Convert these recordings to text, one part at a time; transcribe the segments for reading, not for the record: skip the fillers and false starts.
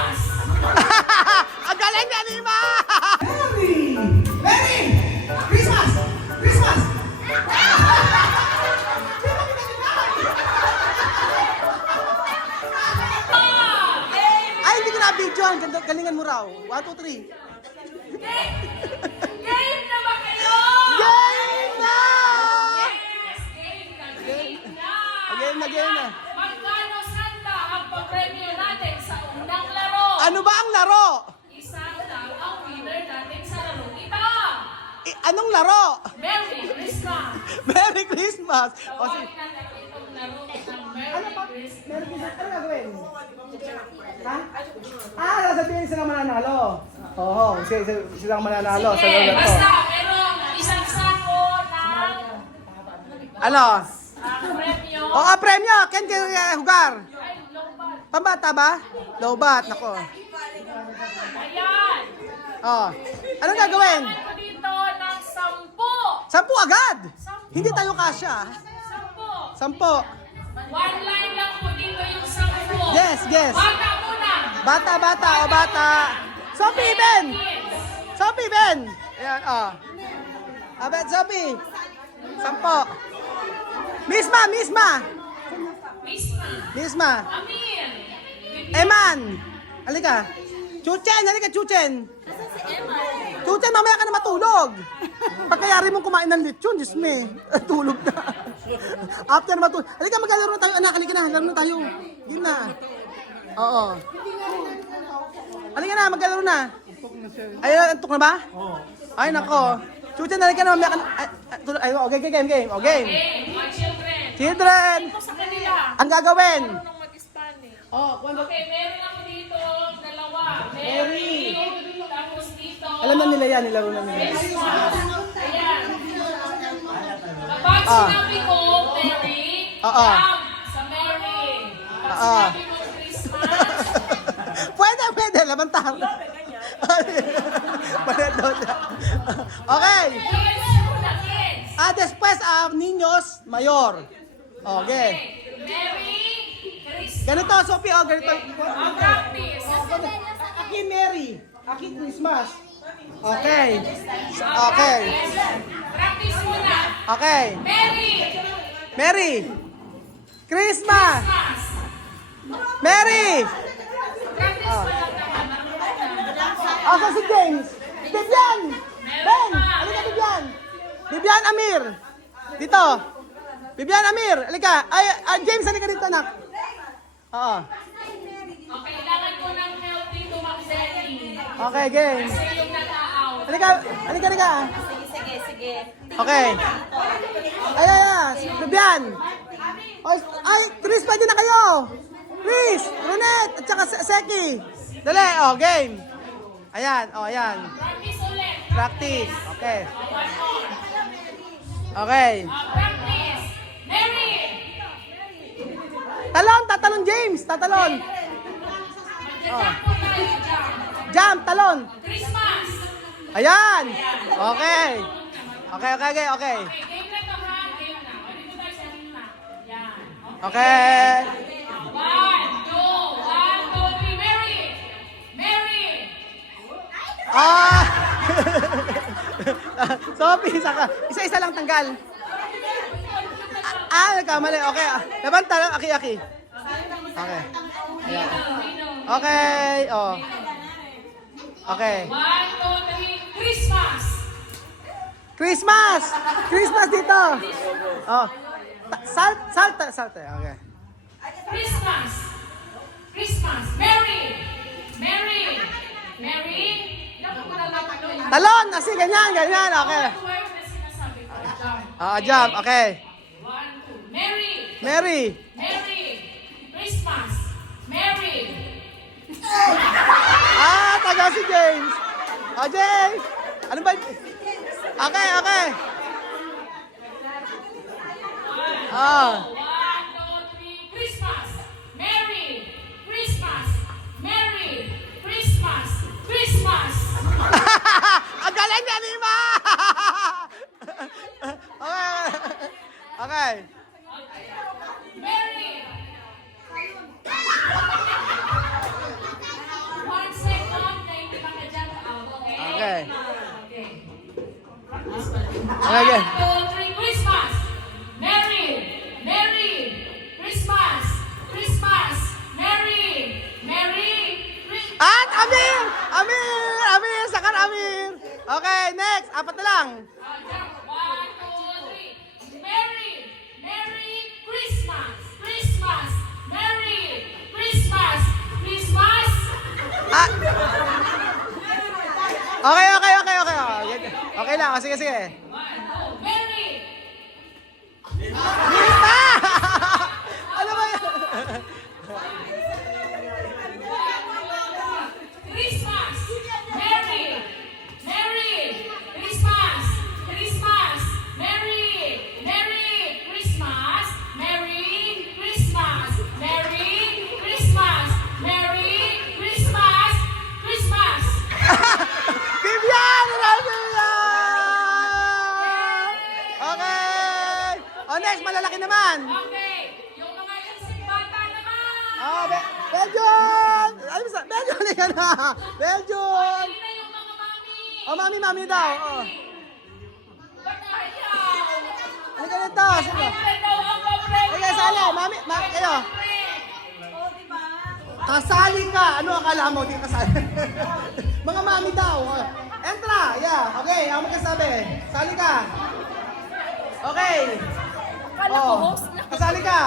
Christmas! Ang galing ni Anima! Merry Christmas! Christmas! Ay, hindi ko na-videoan. Galingan mo raw. 1, 2, 3. Game na ba kayo? Game na! Yes, game na, game na! Game na, game na. Magkano sanda ang papremyo natin sa unang laro? Ano ba ang laro? Isa lang ang winner natin sa laro ito. Anong laro? Merry Christmas! Merry Christmas! O, Tawagin natin itong laro ng Ano Merry pa? Christmas. Merry Christmas. Ano gagawin? Ha? Sasabihin silang mananalo. Oo, silang mananalo sa Sige, laro na to. basta merong isang sako ng Ano? premyo. Oo, premyo. Ken Hugar. Ay, lombat. Pambata ba? Lowbat. Nako. Ayan. Oh. Anong gagawin? Kailangan ko dito ng 10. 10 agad. Hindi tayo kasya. 10. 10. One line lang po dito yung 10. Yes, yes. Bata muna. Bata, bata, o bata. Sophie, Ben. Sophie, Ben. Ayan, o. Abet, Sophie. 10. Misma, Misma. Misma. Misma. Amir. Eman. Halika. Chuchen, halika, Chuchen. Chuchen, mamaya ka na matulog. Pagkayari mong kumain ng lechon, Diyos me. Tulog na. After na matulog. Halika, maglalaro na tayo, anak. Halika na, laro na tayo. Game na. Oo. Halika na, maglalaro na. Ay, antok na ba? Oo. Ay, nako. Chuchen, halika na, mamaya ka na. Ay, okay, game. O, game. Okay, mga children. Children, Ito sa kanila. ang gagawin. Marunong mag-Spanish. Oh, Okay, meron ako dito dalawa. Mary. Tapos dito. alam na nila yan, nilaro na nila. Christmas. Ayan. Kapag Ah. sinabi ko, Mary, Oo. jump sa Mary. Kapag Oo. sinabi mo Christmas, Pwede, labantar. Panetod. Okay. kids muna, kids. Después, niños, mayor. Okay. Mary, Christmas. Ganito, Sophie, ganito. Ang practice. Aki Mary. Aki Christmas. Okay. Okay. Practice muna. Okay. Mary, Mary. Christmas. Christmas. Mary. Practice mo lang naman. Asa si James? Bibian. Ben. Halika, Bibian. Bibian Amir. Dito. Bibian Amir. Halika. Ay, James, halika dito, anak. Oo. Okay, kailangan ko ng help dito, mag-setting. Okay, game. Kasi yung nata-out. Halika. Sige. Okay. Ay. Bibian. Ay, Chris, pwede na kayo. Chris, Ronette, at saka Seki. Dali, game. Ayan. Practice ulit. Practice. Okay. One more. Okay. Practice. Mary. Tatalon, James. Tatalon. Magja-jump po tayo, jump. Jump, talon. Christmas. Ayan. Okay. Okay. Okay, game na to ha. Game na. O, dito tayo sa gitna. Yan. Okay. 1, 2, 3. Mary. Sophie, isa-isa lang tanggal. Nagkamali. Okay. Laban talo, aki. Okay. Ayan. Okay. Oh. Okay. 1, 2, 3. Christmas. Christmas dito. Oh. Salt. Okay. Christmas. Mary. Dapat mo lang Talon. Kasi ganyan. Okay. word na sinasabi ko. Jump. Jump. Okay. 1, 2. Mary. Christmas. Mary. Taga si James. James. Ano ba? Okay. 1, 2, 3. Christmas. Ang galing ni Anima! Okay. Mary. lang. One, two, three. Merry Christmas. Christmas. Merry Christmas. Christmas. Ah. Okay. Okay lang, sige. Merry. Lista! Ano ba yan? Christmas. Merry Christmas. Christmas. Merry Christmas. Merry Christmas. Merry Christmas. Merry Christmas. Christmas. Vivian! Okay! O next, malalaki naman. Okay. Yung mga isang bata naman. Belgium! Ay, Belgium, halika na! Belgium! Hindi na yung mga mami. Mami daw. Ba't ayaw? Halika dito. Sige. Ay, daw ang paborito. Okay, sali. Kayo. Kasali ka. Ano akala mo? Di kasali. Mga mami daw. Entra. Yeah. Okay, ako magkasabi. Sali ka. Okay. Akala ko host na. Kasali ka.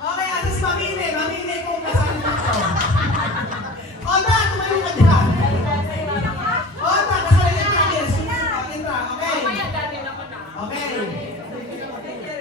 Okay, ano si Mamine? Mamine kung kasama dito. Onda, tumayo ka dyan. Onda, kasama ka dyan. Entra, okay. Kaya dati naman na. Okay.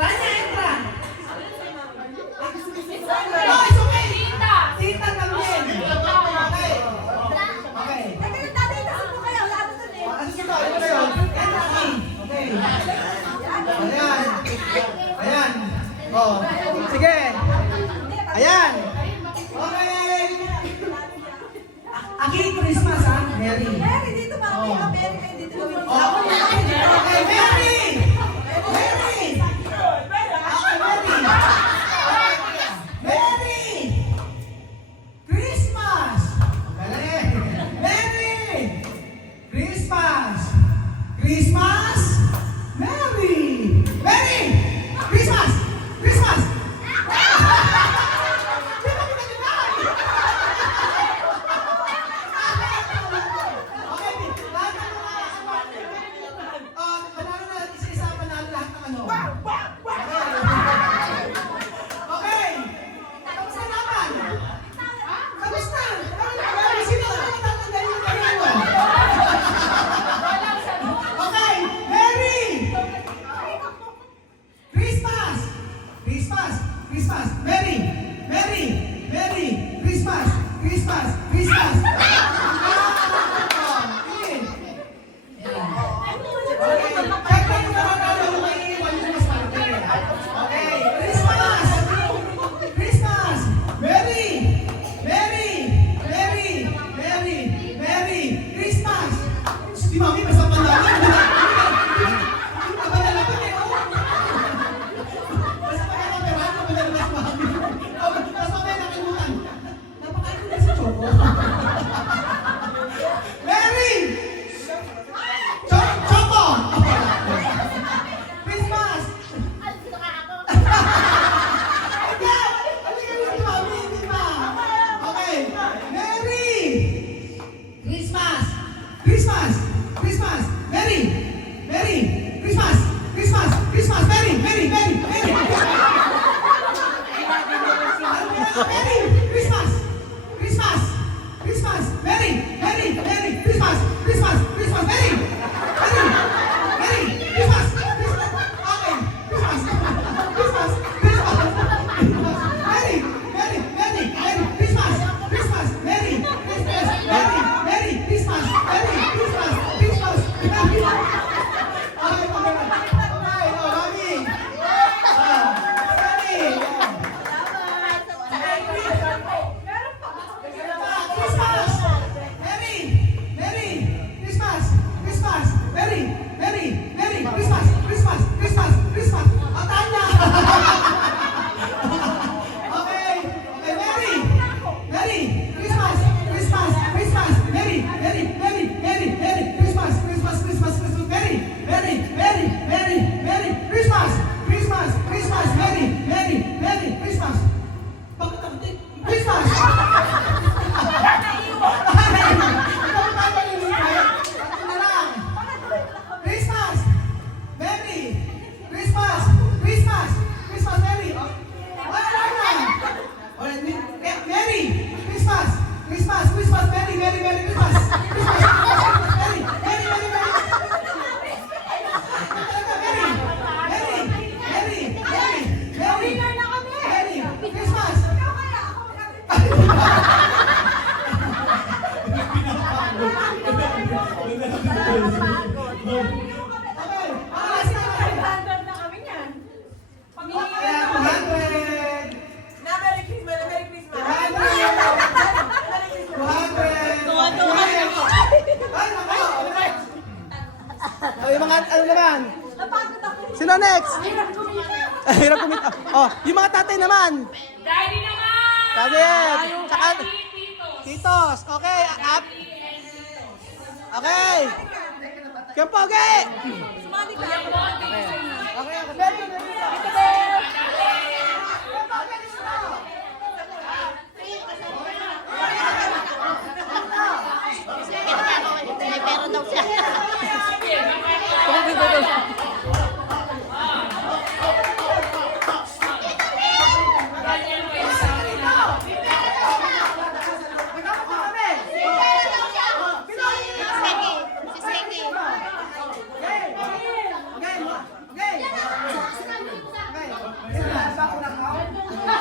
Tanya, entra. No, it's okay. Tita. Tita también. Okay. Okay. Ano si Tito? Ito na yun. Entra kami. Okay. Ayan. Oh. Sige. Ayan. Okay. Again, Christmas, ha? Merry. Oh. Okay, Merry! Merry! Okay, Merry! Merry! Christmas! Galing! Merry! Christmas! Christmas! Merry! Merry! Christmas! Christmas! Panalo na isa-isa, panalo lahat ng ano. Okay. Kamusta naman? Kamusta? Sino ang natatandaan yung kanino? Okay. Merry! Christmas! Christmas! Christmas! Merry! Merry! Merry! Christmas! Christmas! Christmas! Okay, Christmas! Christmas! Merry! Merry! Merry! Merry! Merry! Christmas! Di mami, basta panalo. Kapadala pa kayo. Basta panalo, pero ako madalagas mo. Okay, last na. Ayan, 200. 200. Ay, nako. Ay, yung mga, ano naman? Sino next? Ay, hirap kumita. Oh, yung mga tatay naman. Daddy naman! Kadet. Tsaka, Tito. titos. Okay, up. Okay. Kampogi. Okay, okay.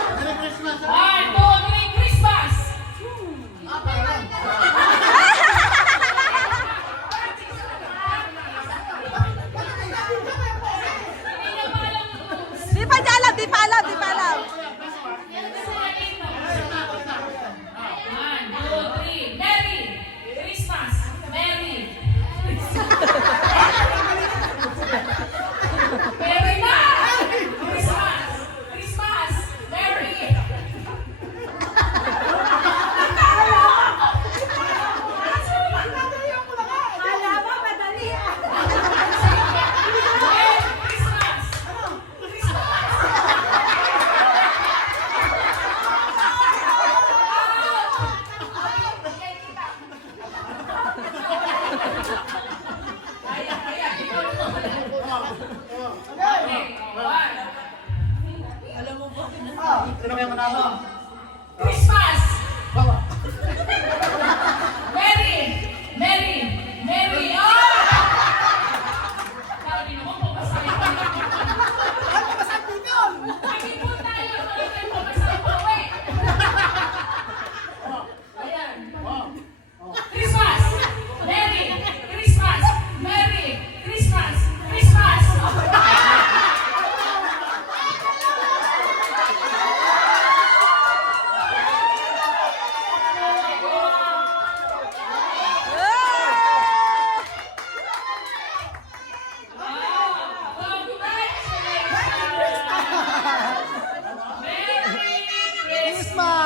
One, two, three, Christmas! Di pa niya alam, di pa alam, di pa alam. One, two, three, Merry Christmas! Merry! Merry na! Christmas! Christmas! Merry! Merry Christmas! Christmas! Merry! Merry! Merry! Oh! Sabi naman po masaya. Lagi po tayo. Lagi po masaya po. Wait. Ayan. Christmas! Merry! Christmas! Merry! Christmas! Christmas! Christmas.